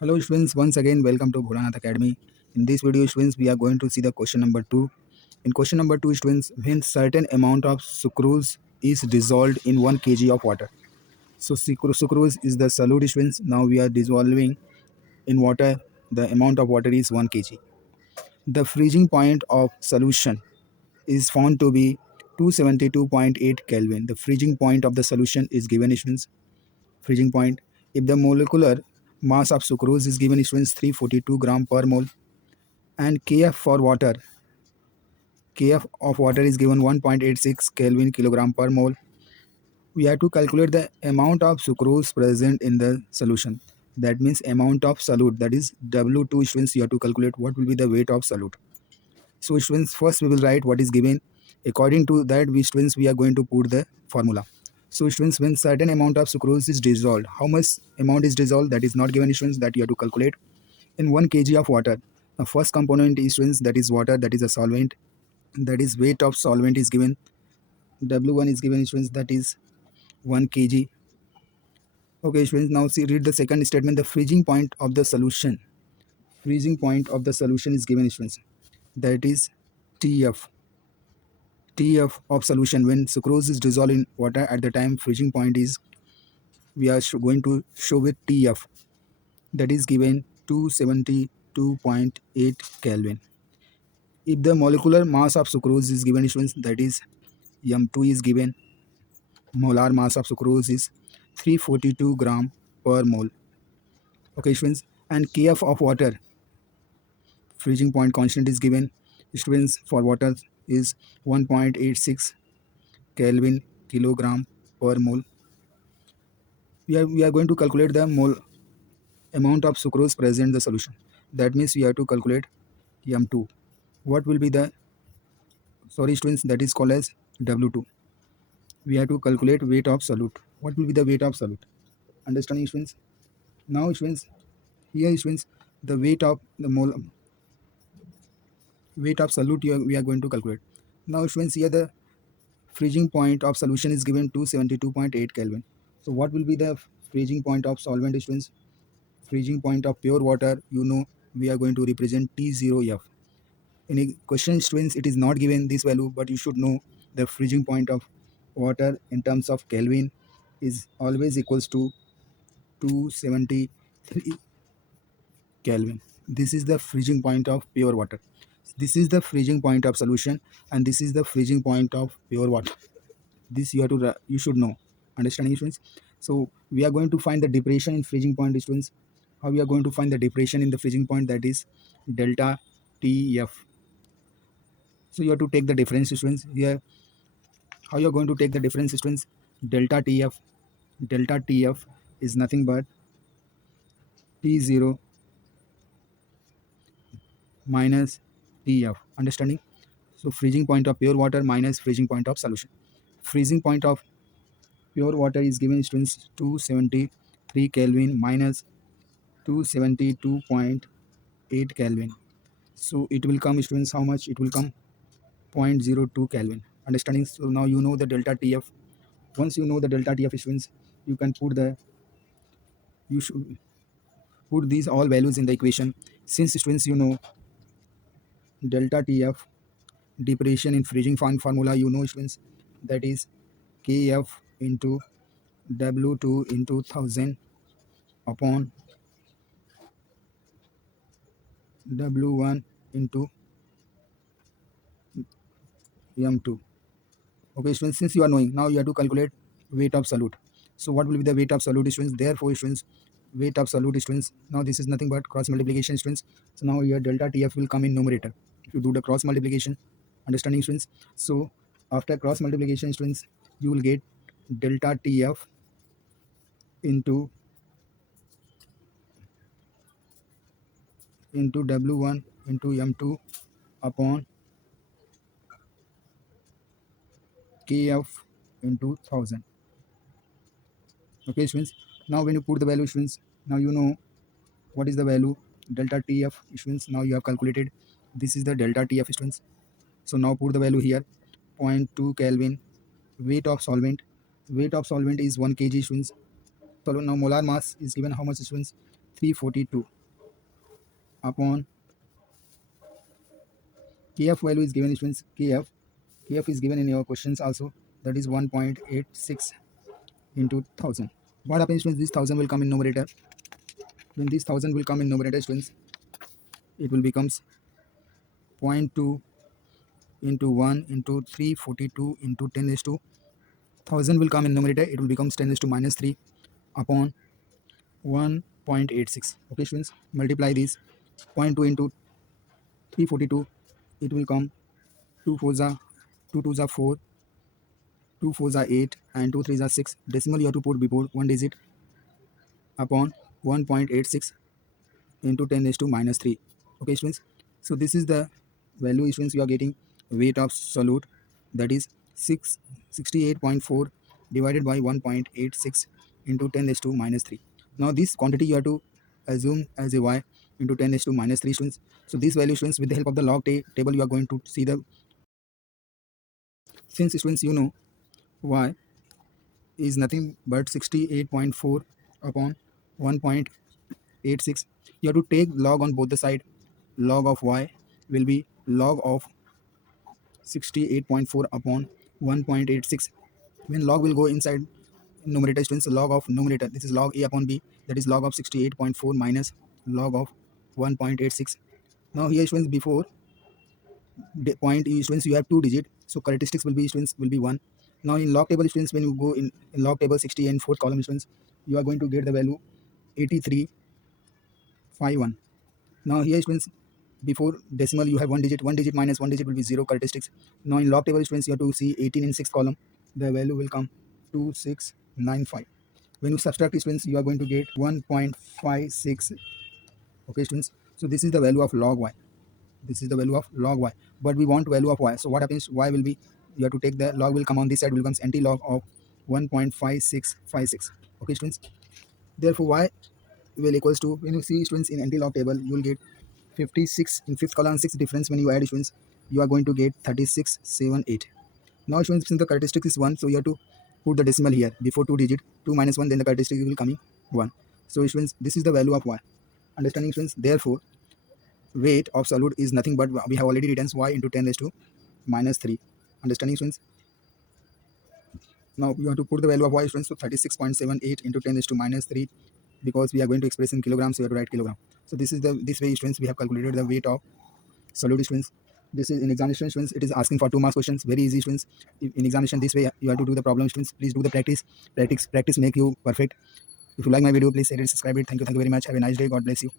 Hello students, once again welcome to Bholanathacademy. In this video students, we are going to see the question number 2. In question number 2 students, when certain amount of sucrose is dissolved in 1 kg of water. So sucrose is the solute students. Now we are dissolving in water. The amount of water is 1 kg. The freezing point of solution is found to be 272.8 Kelvin. The freezing point of the solution is given students. Freezing point. If the molecular mass of sucrose is given students 342 gram per mole and Kf for water, Kf of water is given 1.86 Kelvin kilogram per mole, we have to calculate the amount of sucrose present in the solution. That means amount of solute, that is W2 students. You have to calculate what will be the weight of solute. So students, first we will write what is given. According to that, we are going to put the formula. So students, when certain amount of sucrose is dissolved, how much amount is dissolved, that is not given students, that you have to calculate. In 1 kg of water, the first component is students, that is water, that is a solvent, that is weight of solvent is given. W1 is given students, that is 1 kg. Okay students, now see, read the second statement. The freezing point of the solution, freezing point of the solution is given students, that is TF. TF of solution when sucrose is dissolved in water at the time freezing point is, we are going to show with TF, that is given 272.8 Kelvin. If the molecular mass of sucrose is given students, that is M2 is given, molar mass of sucrose is 342 gram per mole. Okay students, and Kf of water, freezing point constant is given students, for water is 1.86 Kelvin kilogram per mole. We are going to calculate the mole amount of sucrose present in the solution. That means we have to calculate M2. What will be the, sorry students, that is called as W2. We have to calculate weight of solute. What will be the weight of solute? Understanding students? Now students, here students, the weight of the mole, weight of solute we are going to calculate. Now students, here the freezing point of solution is given 272.8 Kelvin. So what will be the freezing point of solvent students? Freezing point of pure water, we are going to represent T0F. In a question students, it is not given this value, but you should know the freezing point of water in terms of Kelvin is always equals to 273 Kelvin. This is the freezing point of pure water. This is the freezing point of solution, and this is the freezing point of pure water. This you should know. Understanding students? So we are going to find the depression in freezing point students. How we are going to find the depression in the freezing point, that is delta TF. So you have to take the difference students here. How you are going to take the difference students? Delta TF. Delta TF is nothing but T0 minus TF. Understanding? So freezing point of pure water minus freezing point of solution. Freezing point of pure water is given students 273 Kelvin minus 272.8 Kelvin. So it will come students, how much it will come? 0.02 Kelvin. Understanding? So now you know the delta TF. Once you know the delta TF students, you can you should put these all values in the equation. Since students you know delta TF, depression in freezing point formula, students, that is Kf into W2 into 1000 upon W1 into M2. Okay students, since you are knowing, now you have to calculate weight of solute. So what will be the weight of solute students? Therefore students, weight of solute students, now this is nothing but cross multiplication students. So now your delta TF will come in numerator if you do the cross multiplication. Understanding students? So after cross multiplication students, you will get delta TF into W1 into M2 upon Kf into 1000. Okay students, now when you put the value students, now you know what is the value delta TF students. Now you have calculated, this is the delta TF students. So now put the value here, 0.2 Kelvin. Weight of solvent is 1 kg students. So now molar mass is given how much students? 342 upon kf value is given, students. Kf is given in your questions also, that is 1.86 into 1000. What happens when this 1000 will come in numerator? When this 1000 will come in numerator, students, it will becomes zero point 0.2 into 1 into 342 into 10 raised to 1000 will come in numerator, it will become 10 raised to minus 3 upon 1.86. Okay, students, multiply this. 0.2 into 342, it will come 2 4s are 2 2s are 4, 2 4s are 8, and 2 3s are 6. Decimal you have to put before one digit upon 1.86 into 10 raised to minus 3. Okay, students, so this is the value, students, you are getting weight of solute, that is 68.4 divided by 1.86 into 10 raised to minus 3. Now this quantity you have to assume as a y into 10 raised to minus 3, students. So this value, students, with the help of the log table you are going to see the, since, students, you know y is nothing but 68.4 upon 1.86. You have to take log on both the side. Log of y will be log of 68.4 upon 1.86. When log will go inside numerator, students, log of numerator, this is log a upon b, that is log of 68.4 minus log of 1.86. Now here, students, before the point is, students, you have two digit, so characteristics will be, students, will be 1. Now in log table, students, when you go in log table 60 and fourth column, students, you are going to get the value 8351. Now here, students, before decimal you have one digit minus one digit will be 0 characteristics. Now in log table, students, you have to see 18 in sixth column, the value will come 2695. When you subtract it, students, you are going to get 1.56. Okay, students, so this is the value of log y. This is the value of log y, but we want value of y. So what happens? Y will be, you have to take the log will come on this side, will becomes anti-log of 1.5656. Okay, students, therefore y will equals to, when you see, students, in anti-log table you will get 56 in fifth column, 6 difference. When you add, students, you are going to get 3678. Now, students, since the characteristic is 1, so you have to put the decimal here before 2 digit. 2 minus 1, then the characteristic will coming 1. So, students, this is the value of y. Understanding, students? Therefore weight of solute is nothing but, we have already written y into 10 raised to minus 3. Understanding, students? Now you have to put the value of y, students, so 36.78 into 10 raised to minus 3, because we are going to express in kilograms, so you have to write kilogram. So this is this way, students, we have calculated the weight of solute, students. This is in examination, students, it is asking for 2 marks questions, very easy, students. In examination, this way you have to do the problem, students. Please do the practice make you perfect. If you like my video, please share it, subscribe it. Thank you very much. Have a nice day. God bless you.